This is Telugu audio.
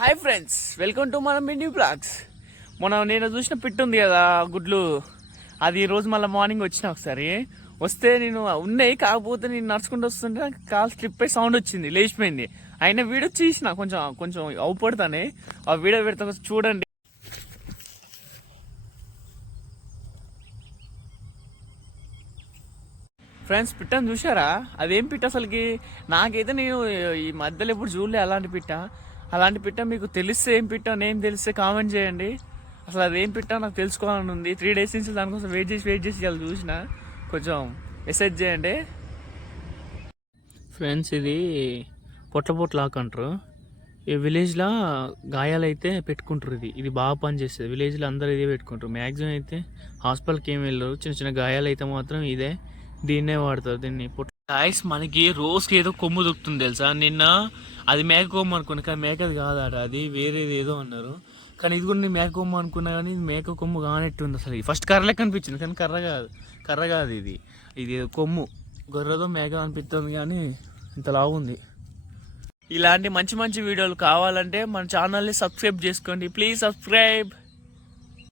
హాయ్ ఫ్రెండ్స్, వెల్కమ్ టు మన మినీ బ్లాగ్స్. నేను చూసిన పిట్ ఉంది కదా గుడ్లు, అది ఈరోజు మళ్ళీ మార్నింగ్ వచ్చిన ఒకసారి వస్తే నేను ఉన్నాయి, కాకపోతే నేను నడుచుకుంటూ వస్తుంటే కాల్ స్లిప్ అయి సౌండ్ వచ్చింది, లేచిపోయింది. అయినా వీడియో తీసిన కొంచెం కొంచెం అవుపడతానే, ఆ వీడియో పెడతా చూడండి. ఫ్రెండ్స్, పిట్టని చూసారా? అదేం పిట్ట అసలుకి? నాకైతే నేను ఈ మధ్యలో ఎప్పుడు చూడలే అలాంటి పిట్ట. మీకు తెలిస్తే ఏం పిట్ట, నేను తెలిస్తే కామెంట్ చేయండి. అసలు అదేం పిట్ట నాకు తెలుసుకోవాలని ఉంది. 3 days నుంచి దానికోసం వెయిట్ చేసి ఇలా చూసిన. కొంచెం మెసేజ్ చేయండి ఫ్రెండ్స్. ఇది పొట్ల అంటారు. ఈ విలేజ్లో గాయాలైతే పెట్టుకుంటారు. ఇది బాగా పనిచేస్తుంది. విలేజ్లో అందరూ ఇదే పెట్టుకుంటారు. మ్యాక్సిమం అయితే హాస్పిటల్కి ఏం వెళ్ళరు. చిన్న చిన్న గాయాలు అయితే మాత్రం దీన్నే వాడతారు. దీన్ని గాయస్, మనకి రోజుకి ఏదో కొమ్ము దొక్కుతుంది తెలుసా. నిన్న అది మేక కొమ్ము అనుకున్నా, కానీ మేకది కాదట, అది వేరేది ఏదో అన్నారు. కానీ ఇది కూడా నేను మేక కొమ్ము అనుకున్నా, కానీ ఇది మేక కొమ్ము కానట్టుంది. అసలు ఫస్ట్ కర్రలే కనిపించింది, కానీ కర్ర కాదు ఇది కొమ్ము. గొర్రెదో మేక అనిపిస్తుంది, కానీ ఇంత లావుంది. ఇలాంటి మంచి మంచి వీడియోలు కావాలంటే మన ఛానల్ని సబ్స్క్రైబ్ చేసుకోండి. Please subscribe.